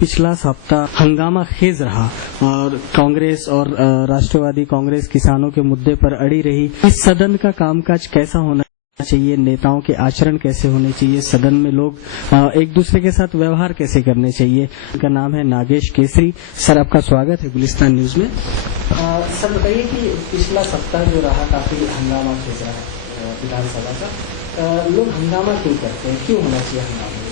पिछला सप्ताह हंगामा खेज रहा और कांग्रेस और राष्ट्रवादी कांग्रेस किसानों के मुद्दे पर अड़ी रही। इस सदन का कामकाज कैसा होना चाहिए, नेताओं के आचरण कैसे होने चाहिए, सदन में लोग एक दूसरे के साथ व्यवहार कैसे करने चाहिए। उनका नाम है नागेश केसरी। सर, आपका स्वागत है गुलिस्तान न्यूज में। सर बताइए कि पिछला सप्ताह जो रहा काफी हंगामा खेज रहा है विधानसभा का, लोग हंगामा क्यों करते हैं, क्यों होना चाहिए हंगामा?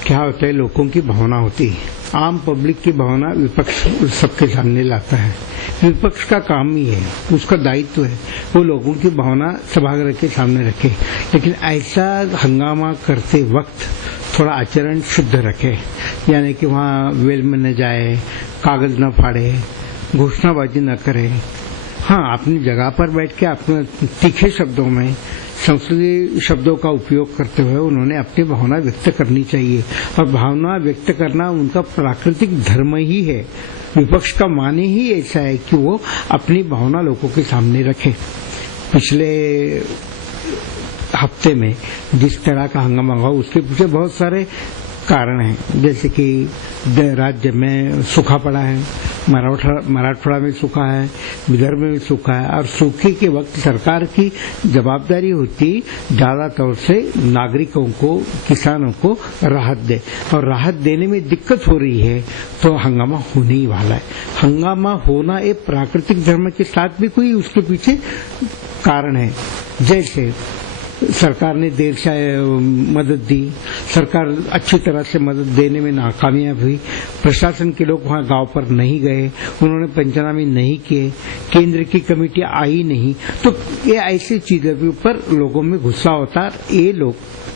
क्या होता है, लोगों की भावना होती है, आम पब्लिक की भावना विपक्ष सबके सामने लाता है। विपक्ष का काम ही है, उसका दायित्व है वो लोगों की भावना सभागृह के सामने रखे, लेकिन ऐसा हंगामा करते वक्त थोड़ा आचरण शुद्ध रखे, यानी कि वहाँ वेल में न जाए, कागज न फाड़े, घोषणाबाजी न करे। हाँ, अपनी जगह पर बैठ के अपने तीखे शब्दों में संसदीय शब्दों का उपयोग करते हुए उन्होंने अपनी भावना व्यक्त करनी चाहिए, और भावना व्यक्त करना उनका प्राकृतिक धर्म ही है। विपक्ष का माने ही ऐसा है कि वो अपनी भावना लोगों के सामने रखे। पिछले हफ्ते में जिस तरह का हंगामा हुआ उसके पीछे बहुत सारे कारण हैं, जैसे कि राज्य में सूखा पड़ा है, मराठवाड़ा में सूखा है, विदर्भ में सूखा है, और सूखे के वक्त सरकार की जवाबदारी होती ज्यादा तौर से नागरिकों को, किसानों को राहत दे, और राहत देने में दिक्कत हो रही है तो हंगामा होने ही वाला है। हंगामा होना एक प्राकृतिक धर्म के साथ भी कोई उसके पीछे कारण है। जैसे सरकार ने देर से मदद दी, सरकार अच्छी तरह से मदद देने में नाकामयाब हुई, प्रशासन के लोग वहां गांव पर नहीं गए, उन्होंने पंचनामे नहीं किए, केंद्र की कमेटी आई नहीं, तो ये ऐसी चीजों के ऊपर लोगों में गुस्सा होता है। ये लोग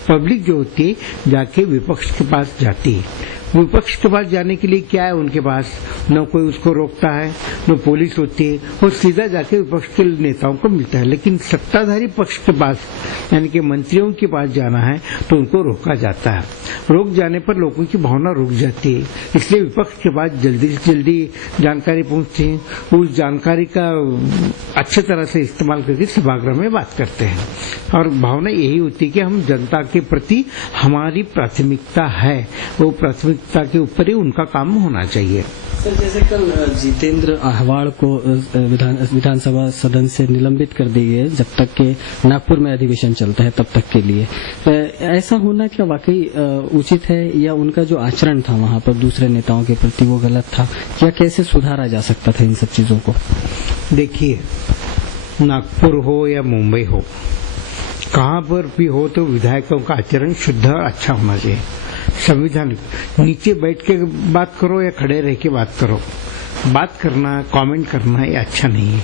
पब्लिक जो होती है जाके विपक्ष के पास जाती है। विपक्ष के पास जाने के लिए क्या है, उनके पास न कोई उसको रोकता है, न पुलिस होती है, वो सीधा जाके विपक्ष के नेताओं को मिलता है। लेकिन सत्ताधारी पक्ष के पास यानी कि मंत्रियों के पास जाना है तो उनको रोका जाता है। रोक जाने पर लोगों की भावना रुक जाती है, इसलिए विपक्ष के पास जल्दी से जल्दी जानकारी पहुंचती है, उस जानकारी का अच्छी तरह से इस्तेमाल करके सभागृह में बात करते हैं, और भावना यही होती है कि हम जनता के प्रति हमारी प्राथमिकता है, वो प्राथमिकता के ऊपर ही उनका काम होना चाहिए। सर, जैसे कल जितेंद्र अहवाड़ को विधानसभा सदन से निलंबित कर दी गई, जब तक के नागपुर में अधिवेशन चलता है तब तक के लिए, ऐसा होना क्या वाकई उचित है, या उनका जो आचरण था वहां पर दूसरे नेताओं के प्रति वो गलत था, या कैसे सुधारा जा सकता था इन सब चीजों को? देखिए, नागपुर हो या मुंबई हो, कहाँ पर भी हो तो विधायकों का आचरण शुद्ध और अच्छा होना चाहिए। संविधान नीचे बैठ के बात करो या खड़े रह के बात करो, बात करना, कमेंट करना ये अच्छा नहीं है।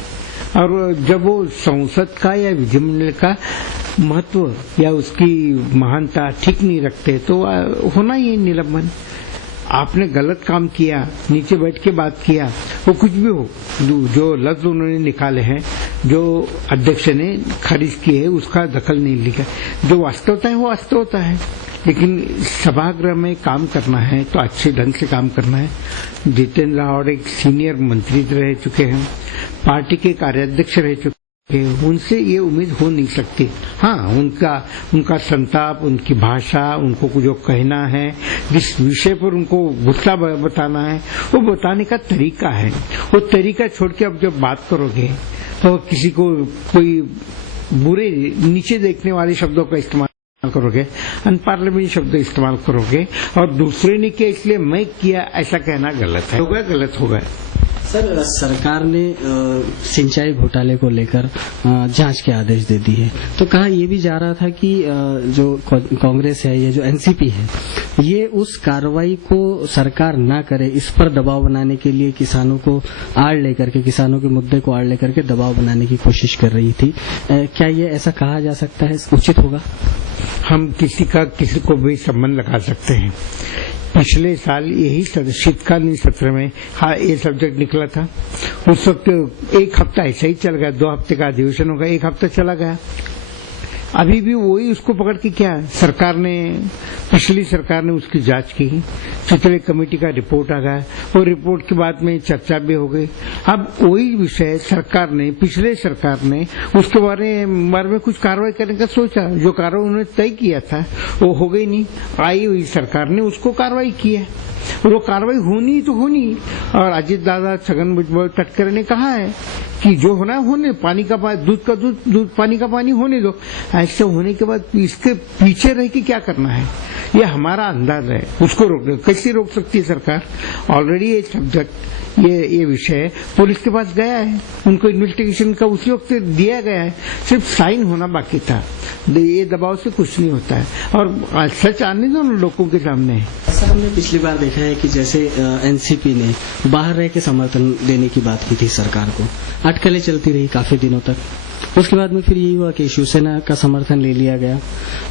और जब वो संसद का या विधिमंडल का महत्व या उसकी महानता ठीक नहीं रखते तो होना ही निलंबन। आपने गलत काम किया, नीचे बैठ के बात किया, वो कुछ भी हो, जो लफ्ज उन्होंने निकाले हैं, जो अध्यक्ष ने खारिज किए है, उसका दखल नहीं लिखा। जो वास्तवता है वो वास्तवता है, लेकिन सभागृह में काम करना है तो अच्छे ढंग से काम करना है। जितेंद्र अहवाड़ एक सीनियर मंत्री रह चुके हैं, पार्टी के कार्याध्यक्ष रह चुके हैं, उनसे ये उम्मीद हो नहीं सकती। हाँ, उनका संताप, उनकी भाषा, उनको जो कहना है, जिस विषय पर उनको गुस्सा बताना है, वो बताने का तरीका है। वो तरीका छोड़ के अब जब बात करोगे तो किसी को कोई बुरे नीचे देखने वाले शब्दों का इस्तेमाल करोगे, अनपार्लियामेंट्री शब्द इस्तेमाल करोगे, और दूसरे ने किया इसलिए मैं किया, ऐसा कहना गलत है, गलत होगा। सर, सरकार ने सिंचाई घोटाले को लेकर जांच के आदेश दे दी है, तो कहा यह भी जा रहा था कि जो कांग्रेस है, ये जो एनसीपी है, ये उस कार्रवाई को सरकार ना करे, इस पर दबाव बनाने के लिए किसानों को आड़ लेकर के, किसानों के मुद्दे को आड़ लेकर के दबाव बनाने की कोशिश कर रही थी। क्या ये ऐसा कहा जा सकता है, उचित होगा? हम किसी को भी संबंध लगा सकते हैं। पिछले साल यही शीतकालीन सत्र में ये सब्जेक्ट निकला था, उस वक्त एक हफ्ता ऐसा ही चल गया, 2 हफ्ते का अधिवेशन होगा, 1 हफ्ता चला गया। अभी भी वही उसको पकड़ के क्या पिछली सरकार ने उसकी जांच की, चितले कमेटी का रिपोर्ट आ गया, और रिपोर्ट के बाद में चर्चा भी हो गई। अब वही विषय पिछले सरकार ने उसके बारे में कुछ कार्रवाई करने का सोचा, जो कार्रवाई उन्होंने तय किया था वो हो गई नहीं, आई हुई सरकार ने उसको कार्रवाई की है। वो कार्रवाई होनी तो होनी। और अजित दादा, छगन भुजबल, तटकरे ने कहा है कि जो होना है होने, पानी का दूध का दूध, पानी का पानी होने दो। ऐसे होने के बाद इसके पीछे रह के क्या करना है, ये हमारा अंदाज है। उसको कैसे रोक सकती है सरकार? ऑलरेडी ये सब्जेक्ट, ये विषय पुलिस के पास गया है, उनको इन्वेस्टिगेशन का उसी वक्त दिया गया है, सिर्फ साइन होना बाकी था। ये दबाव से कुछ नहीं होता है, और सच आने दो लोगों के सामने। सर, हमने पिछली बार देखा है कि जैसे एनसीपी ने बाहर रह के समर्थन देने की बात की थी सरकार को, अटकलें चलती रही काफी दिनों तक। उसके बाद में फिर यही हुआ कि शिवसेना का समर्थन ले लिया गया।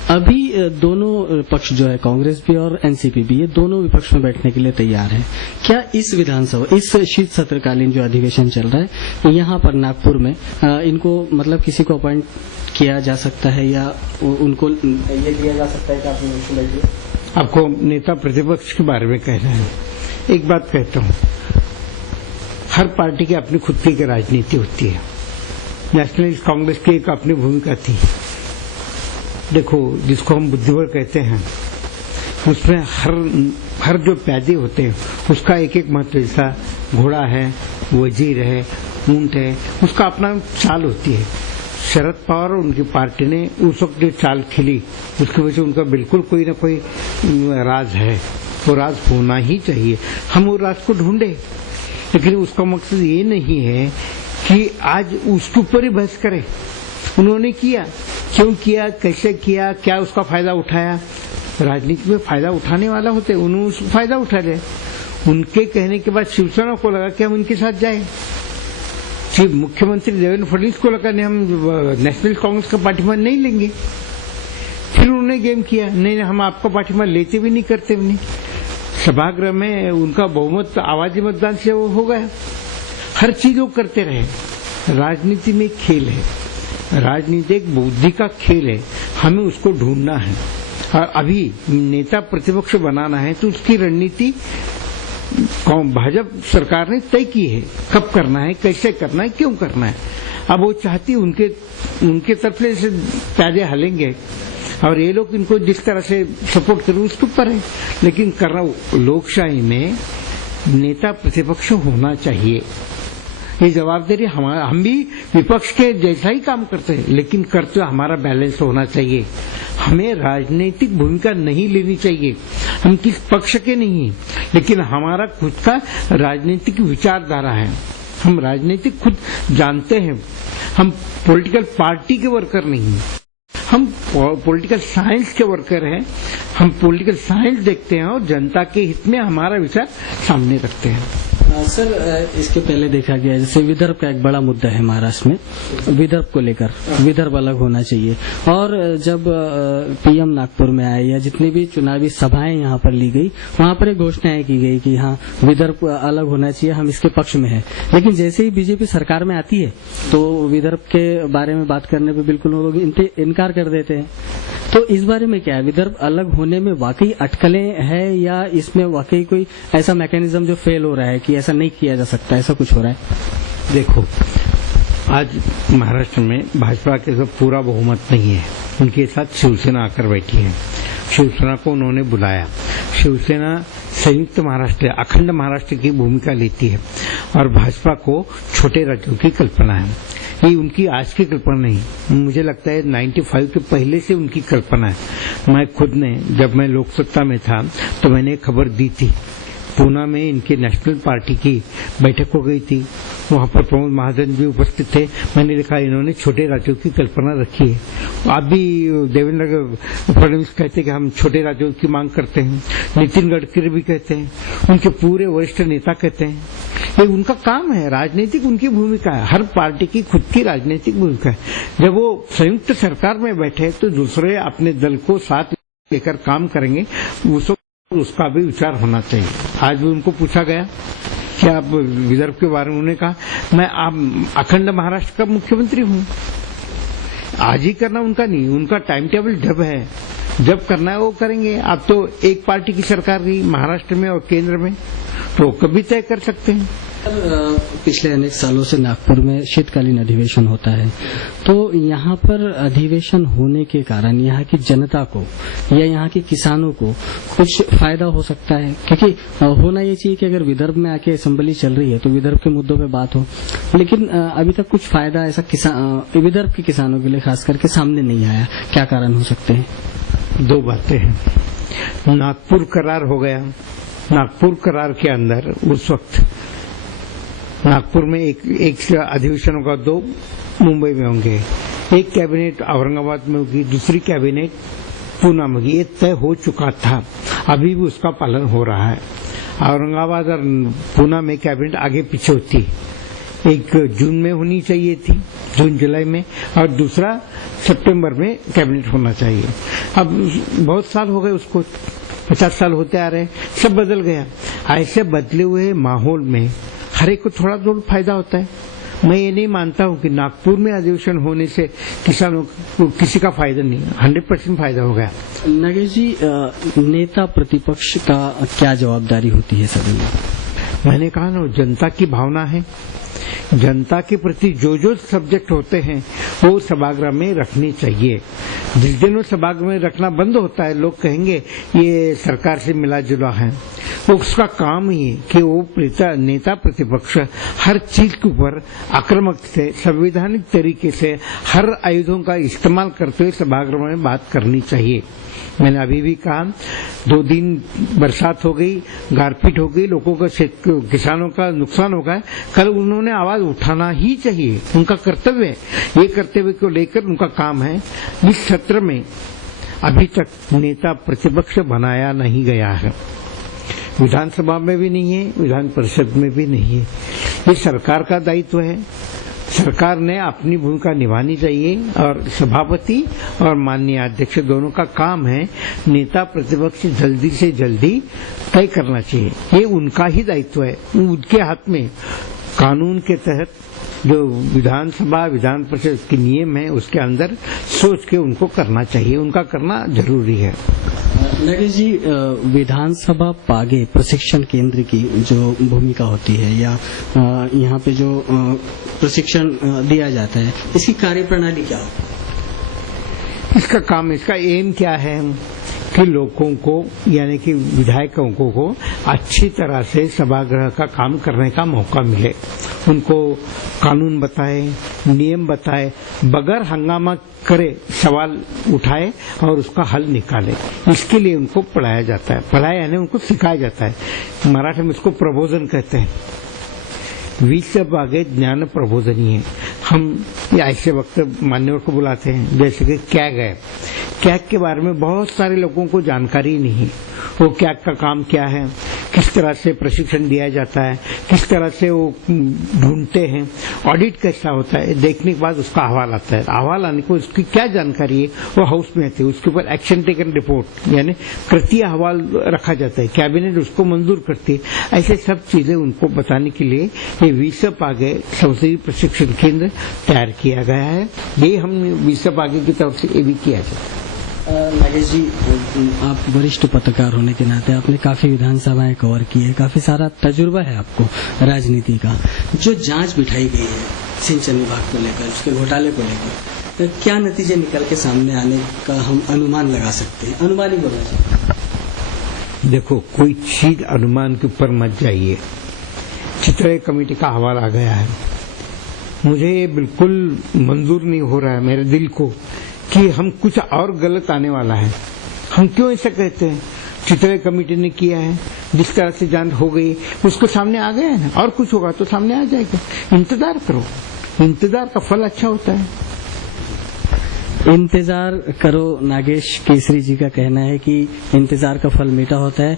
अभी दोनों पक्ष जो है, कांग्रेस भी और एनसीपी भी, ये दोनों विपक्ष में बैठने के लिए तैयार हैं। क्या इस विधानसभा, इस शीत सत्रकालीन जो अधिवेशन चल रहा है यहाँ पर नागपुर में, इनको मतलब किसी को अपॉइंट किया जा सकता है या उनको ये दिया जा सकता है कि आप बैठिए? आपको नेता प्रतिपक्ष के बारे में कहना है, एक बात कहता हूँ, हर पार्टी की अपनी खुद की राजनीति होती है। नेशनलिस्ट कांग्रेस की एक अपनी भूमिका थी। देखो, जिसको हम बुद्धिबल कहते हैं, उसमें हर जो प्यादे होते हैं उसका एक एक महत्व, जैसा घोड़ा है, वजीर है, ऊंट है, उसका अपना चाल होती है। शरद पवार और उनकी पार्टी ने उस वक्त जो चाल खिली, उसकी वजह से उनका बिल्कुल कोई ना कोई राज है, वो राज होना ही चाहिए। हम वो राज को ढूंढे, लेकिन उसका मकसद ये नहीं है कि आज उसके ऊपर ही बहस करें। उन्होंने किया, क्यों किया, कैसे किया, क्या उसका फायदा उठाया। राजनीति में फायदा उठाने वाला होते, उन्होंने उसका फायदा उठा लिया। उनके कहने के बाद शिवसेना को लगा कि हम उनके साथ जाए। चीफ मुख्यमंत्री देवेंद्र फडणवीस को लगा नहीं, हम नेशनल कांग्रेस का पार्टीमान नहीं लेंगे। फिर उन्होंने गेम किया, नहीं हम आपका पार्टीमान लेते भी नहीं, करते भी नहीं। सभागृह में उनका बहुमत आवाजी मतदान से वो हो गया। हर चीज वो करते रहे। राजनीति में खेल है, राजनीति एक बुद्धि का खेल है, हमें उसको ढूंढना है। और अभी नेता प्रतिपक्ष बनाना है तो उसकी रणनीति भाजपा सरकार ने तय की है, कब करना है, कैसे करना है, क्यों करना है। अब वो चाहती उनके तरफ से प्यादे हलेंगे और ये लोग इनको जिस तरह से सपोर्ट करें उसके ऊपर है। लेकिन करना, लोकशाही में नेता प्रतिपक्ष होना चाहिए, ये जवाबदारी हमारा। हम भी विपक्ष के जैसा ही काम करते हैं, लेकिन करते हमारा बैलेंस होना चाहिए। हमें राजनीतिक भूमिका नहीं लेनी चाहिए, हम किस पक्ष के नहीं, लेकिन हमारा खुद का राजनीतिक विचारधारा है। हम राजनीतिक खुद जानते हैं, हम पॉलिटिकल पार्टी के वर्कर नहीं, हम पॉलिटिकल साइंस के वर्कर हैं। हम पॉलिटिकल साइंस देखते हैं और जनता के हित में हमारा विचार सामने रखते हैं। सर, इसके पहले देखा गया जैसे विदर्भ का एक बड़ा मुद्दा है महाराष्ट्र में, विदर्भ को लेकर, विदर्भ अलग होना चाहिए। और जब पीएम नागपुर में आए या जितनी भी चुनावी सभाएं यहाँ पर ली गई, वहाँ पर एक घोषणाएं की गई कि हाँ विदर्भ अलग होना चाहिए, हम इसके पक्ष में हैं। लेकिन जैसे ही बीजेपी सरकार में आती है तो विदर्भ के बारे में बात करने पर बिल्कुल वो लोग इनकार कर देते हैं। तो इस बारे में क्या है, विदर्भ अलग होने में वाकई अटकलें हैं या इसमें वाकई कोई ऐसा मैकेनिज्म जो फेल हो रहा है कि ऐसा नहीं किया जा सकता, ऐसा कुछ हो रहा है? देखो, आज महाराष्ट्र में भाजपा के साथ पूरा बहुमत नहीं है, उनके साथ शिवसेना आकर बैठी है। शिवसेना को उन्होंने बुलाया। शिवसेना संयुक्त महाराष्ट्र, अखंड महाराष्ट्र की भूमिका लेती है और भाजपा को छोटे राज्यों की कल्पना है। ये उनकी आज की कल्पना नहीं, मुझे लगता है 95 के पहले से उनकी कल्पना है। मैं खुद ने, जब मैं लोकसत्ता में था तो मैंने खबर दी थी, पूना में इनके नेशनल पार्टी की बैठक हो गई थी, वहां पर प्रमोद महाजन भी उपस्थित थे। मैंने देखा इन्होंने छोटे राज्यों की कल्पना रखी है। आप भी देवेंद्र फडणवीस कहते हैं कि हम छोटे राज्यों की मांग करते हैं, नितिन गडकरी भी कहते हैं, उनके पूरे वरिष्ठ नेता कहते हैं। ये उनका काम है, राजनीतिक उनकी भूमिका है। हर पार्टी की खुद की राजनीतिक भूमिका है। जब वो संयुक्त सरकार में बैठे तो दूसरे अपने दल को साथ लेकर काम करेंगे, उसका भी विचार होना चाहिए। आज भी उनको पूछा गया कि आप विदर्भ के बारे में, उन्होंने कहा मैं आप अखंड महाराष्ट्र का मुख्यमंत्री हूं। आज ही करना उनका नहीं, उनका टाइम टेबल जब है, जब करना है वो करेंगे। अब तो एक पार्टी की सरकार रही महाराष्ट्र में और केंद्र में, तो कभी तय कर सकते हैं। पिछले अनेक सालों से नागपुर में शीतकालीन अधिवेशन होता है, तो यहाँ पर अधिवेशन होने के कारण यहाँ की जनता को या यहाँ के किसानों को कुछ फायदा हो सकता है? क्योंकि होना ये चाहिए कि अगर विदर्भ में आके असेंबली चल रही है तो विदर्भ के मुद्दों पे बात हो, लेकिन अभी तक कुछ फायदा ऐसा विदर्भ के किसानों के लिए खास करके सामने नहीं आया। क्या कारण हो सकते हैं? दो बातें हैं। नागपुर करार हो गया। नागपुर करार के अंदर उस वक्त नागपुर में एक अधिवेशन होगा, दो मुंबई में होंगे, एक कैबिनेट औरंगाबाद में होगी, दूसरी कैबिनेट पूना में होगी। ये तय हो चुका था, अभी भी उसका पालन हो रहा है। औरंगाबाद और पूना में कैबिनेट आगे पीछे होती, एक जून में होनी चाहिए थी, जून जुलाई में, और दूसरा सितंबर में कैबिनेट होना चाहिए। अब बहुत साल हो गए उसको, 50 साल होते आ रहे, सब बदल गया। ऐसे बदले हुए माहौल में हर एक को थोड़ा थोड़ा फायदा होता है। मैं ये नहीं मानता हूँ कि नागपुर में अधिवेशन होने से किसानों को किसी का फायदा नहीं, 100% फायदा हो गया। नागेश जी, नेता प्रतिपक्ष का क्या जवाबदारी होती है सदन में? मैंने कहा ना, जनता की भावना है। जनता के प्रति जो जो सब्जेक्ट होते हैं वो सभागृह में रखनी चाहिए। जिस दिन वो सभागृह में रखना बंद होता है, लोग कहेंगे ये सरकार से मिला जुला है। वो उसका काम ही है कि वो नेता प्रतिपक्ष हर चीज के ऊपर आक्रामक से, संवैधानिक तरीके से हर आयुधों का इस्तेमाल करते हुए सभागृह में बात करनी चाहिए। मैंने अभी भी कहा, 2 दिन बरसात हो गई, गारपीट हो गई, लोगों का किसानों का नुकसान हो गया। कल उन्होंने आवाज उठाना ही चाहिए, उनका कर्तव्य है। ये कर्तव्य को लेकर उनका काम है। इस सत्र में अभी तक नेता प्रतिपक्ष बनाया नहीं गया है, विधानसभा में भी नहीं है, विधान परिषद में भी नहीं है। ये सरकार का दायित्व है। सरकार ने अपनी भूमिका निभानी चाहिए और सभापति और माननीय अध्यक्ष दोनों का काम है नेता प्रतिपक्ष जल्दी से जल्दी तय करना चाहिए। ये उनका ही दायित्व है। उनके हाथ में कानून के तहत जो विधानसभा विधान परिषद के नियम है उसके अंदर सोच के उनको करना चाहिए, उनका करना जरूरी है। नागेश जी, विधानसभा पागे प्रशिक्षण केंद्र की जो भूमिका होती है या यहाँ पे जो प्रशिक्षण दिया जाता है, इसकी कार्यप्रणाली क्या हो? इसका काम, इसका एम क्या है कि लोगों को यानी कि विधायकों को अच्छी तरह से सभागृह का काम करने का मौका मिले, उनको कानून बताए, नियम बताए, बगैर हंगामा करे, सवाल उठाए और उसका हल निकाले। इसके लिए उनको पढ़ाया जाता है। पढ़ाया यानी उनको सिखाया जाता है। मराठी में इसको प्रबोधन कहते हैं। 20 से आगे ज्ञान प्रबोधन ही है। हम ऐसे वक्त मान्यवर को बुलाते हैं, जैसे कि कैग है। कैग के बारे में बहुत सारे लोगों को जानकारी नहीं है। वो कैग का काम क्या है, किस तरह से प्रशिक्षण दिया जाता है, किस तरह से वो ढूंढते हैं, ऑडिट कैसा होता है, देखने के बाद उसका अहवाल आता है। अहवाल आने को उसकी क्या जानकारी है वो हाउस में आती है। उसके ऊपर एक्शन टेकन रिपोर्ट यानी कृतीय अहवाल रखा जाता है, कैबिनेट उसको मंजूर करती है। ऐसे सब चीजें उनको बताने के लिए ये विसप आगे संसदीय प्रशिक्षण केंद्र तैयार किया गया है। ये हम विसप आगे की तरफ से ये भी किया जाता है। नागेश जी, आप वरिष्ठ पत्रकार होने के नाते आपने काफी विधानसभाएं कवर की है, काफी सारा तजुर्बा है आपको राजनीति का। जो जांच बिठाई गई है सिंचाई विभाग को लेकर, उसके घोटाले को लेकर, क्या नतीजे निकल के सामने आने का हम अनुमान लगा सकते हैं? अनुमान ही बोलना चाहिए। देखो, कोई चीज अनुमान के ऊपर मत जाइए। चित्र कमेटी का हवाला आ गया है, मुझे ये बिल्कुल मंजूर नहीं हो रहा है मेरे दिल को कि हम कुछ और गलत आने वाला है। हम क्यों ऐसा कहते हैं? चित्र कमेटी ने किया है, जिस तरह से जांच हो गई उसको सामने आ गया है ना, और कुछ होगा तो सामने आ जाएगा। इंतजार करो, इंतजार का फल अच्छा होता है। इंतजार करो, नागेश केसरी जी का कहना है कि इंतजार का फल मीठा होता है।